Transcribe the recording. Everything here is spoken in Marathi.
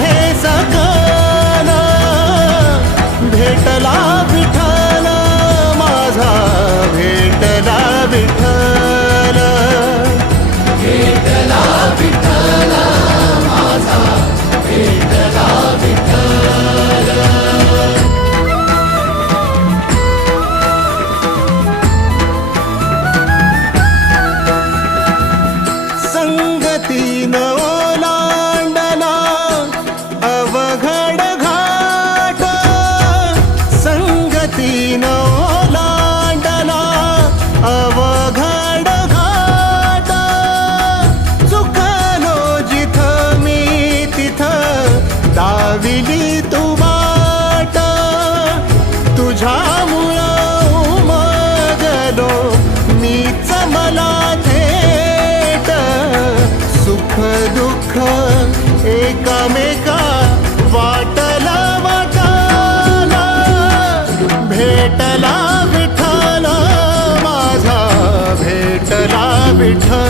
हे सकल भेटला विठ्ठल माझा, भेटला विठ्ठल, भेटला विठ्ठल माझा, भेटला विठ्ठल. संगतीन ओलांडला अवघड घाट, संगतीन ओलांडला अवघड घाट. चुकलो जिथं मी तिथं दाविली तू वाट, तुझ्यामुळं उमगलो मीच मला थेट. सुख दुःख एकामेका वाटला वाटाला, भेटला विठ्ठल माझा, भेटला विठ्ठल.